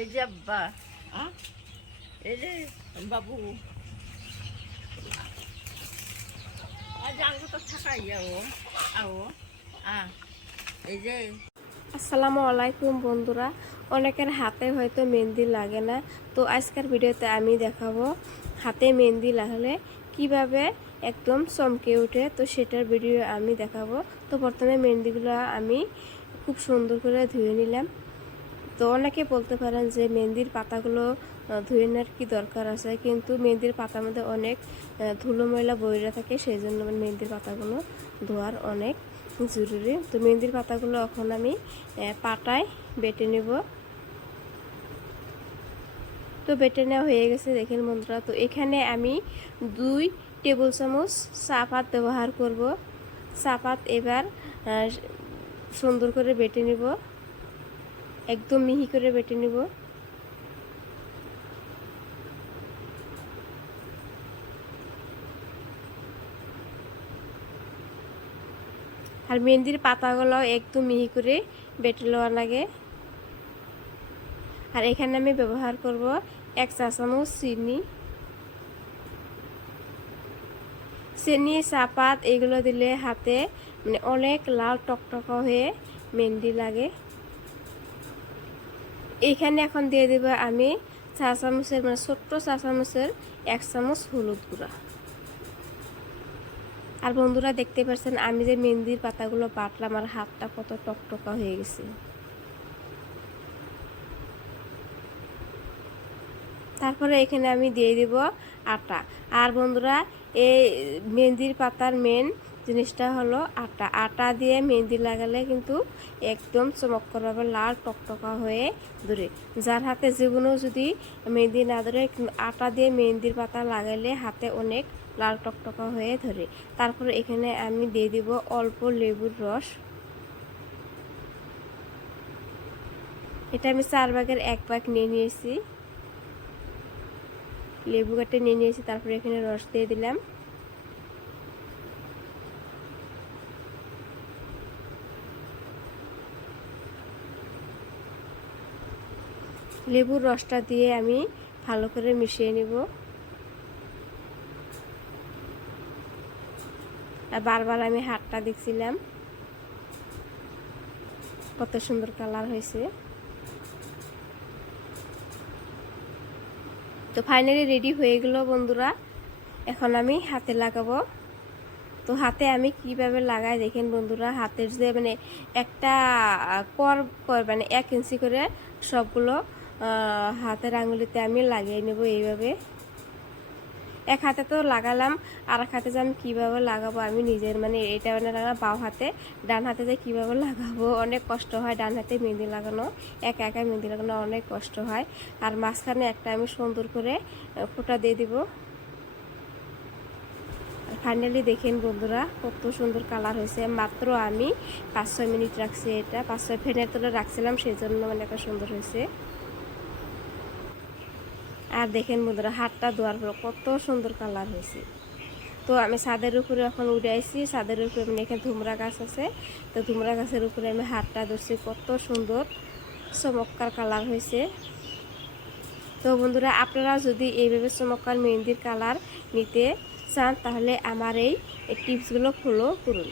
এই যে আব্বা, এই যে বাবু, আজ আঙ্গু তো থাকাই আও এই যে। আসসালামু আলাইকুম বন্ধুরা। অনেকের হাতে হয়তো মেহেন্দি লাগে না, তো আজকের ভিডিওতে আমি দেখাবো হাতে মেহেন্দি লাগলে কিভাবে একদম চমকে ওঠে। তো সেটার ভিডিও আমি দেখাবো। তো প্রথমে মেহেন্দিগুলো আমি খুব সুন্দর করে ধুয়ে নিলাম। তো অনেকে বলতে পারেন যে মেহেন্দির পাতাগুলো ধুয়ে নেওয়ার কি দরকার আছে, কিন্তু মেহেন্দির পাতার মধ্যে অনেক ধুলো ময়লা বইরা থাকে, সেই জন্য মেহেন্দির পাতাগুলো ধোয়ার অনেক জরুরি। তো মেহেন্দির পাতাগুলো এখন আমি পাটায় বেটে নেব। তো বেটে নেওয়া হয়ে গেছে দেখেন বন্ধুরা। তো এখানে আমি 2 টেবিল চামচ চাপাত ব্যবহার করব। চাপাত এবার সুন্দর করে বেটে নিব, একদম মিহি করে বেটে নিব। আর মেহেন্দির পাতাগুলো একদম মিহি করে বেটে লওয়া লাগে। আর এখানে আমি ব্যবহার করব 1 চা চামচ চিনি, চাপাত এগুলো দিলে হাতে অনেক লাল টকটকা হয়ে মেহেন্দি লাগে। এখানে এখন দিয়ে দেব আমি চা চামচের ছোট্ট চা চামচের 1 চামচ হলুদ গুঁড়া। আর বন্ধুরা দেখতে পাচ্ছেন আমি যে মেহেন্দির পাতাগুলো বাটলাম, আর হাতটা কত টকটকা হয়ে গেছে। তারপরে এখানে আমি দিয়ে দিব আটা। আর বন্ধুরা এই মেহেন্দির পাতার মেন জিনিসটা হলো আটা। আটা দিয়ে মেহেন্দি লাগালে কিন্তু একদম চমৎকারভাবে লাল টকটকা হয়ে ধরে। যার হাতে যেগুলো যদি মেহেন্দি না ধরে, আটা দিয়ে মেহেন্দির পাতা লাগাইলে হাতে অনেক লাল টকটকা হয়ে ধরে। তারপরে এখানে আমি দিয়ে দিব অল্প লেবুর রস। এটা আমি 4 ভাগের 1 ভাগ নিয়ে নিয়েছি, লেবু কাটে নিয়ে নিয়েছি। তারপরে এখানে রস দিয়ে দিলাম। লেবুর রসটা দিয়ে আমি ভালো করে মিশিয়ে নিব। আর বারবার আমি হাতটা দেখছিলাম কত সুন্দর কালার হয়েছে। তো ফাইনালি রেডি হয়ে গেল বন্ধুরা। এখন আমি হাতে লাগাবো। তো হাতে আমি কিভাবে লাগাই দেখেন বন্ধুরা। হাতের যে একটা কর 1 ইঞ্চি করে সবগুলো হাতের আঙুলিতে আমি লাগিয়ে নেব এইভাবে। এক হাতে তো লাগালাম, আর এক হাতে যে আমি কীভাবে লাগাবো আমি নিজের এটা লাগালাম বাম হাতে। ডান হাতে যে কীভাবে লাগাবো অনেক কষ্ট হয়। ডান হাতে মেহেন্দি লাগানো, একা একা মেহেন্দি লাগানো অনেক কষ্ট হয়। আর মাঝখানে একটা আমি সুন্দর করে ফোঁটা দিয়ে দিব। ফাইনালি দেখেন বন্ধুরা কত সুন্দর কালার হয়েছে। মাত্র আমি 5-6 মিনিট রাখছি, এটা 5-6 ফ্যানের তলে রাখছিলাম, সেই জন্য এত সুন্দর হয়েছে। আর দেখেন বন্ধুরা হাতটা ধোয়ার পর কত সুন্দর কালার হয়েছে। তো আমি ছাদের উপরে এখন উঠে আসছি। ছাদের উপরে এখানে ধুমরা গাছ আছে, তো ধুমরা গাছের উপরে আমি হাতটা ধরছি, কত সুন্দর চমৎকার কালার হয়েছে। তো বন্ধুরা আপনারা যদি এইভাবে চমৎকার মেহেন্দির কালার নিতে চান, তাহলে আমার এই টিপসগুলো ফলো করুন।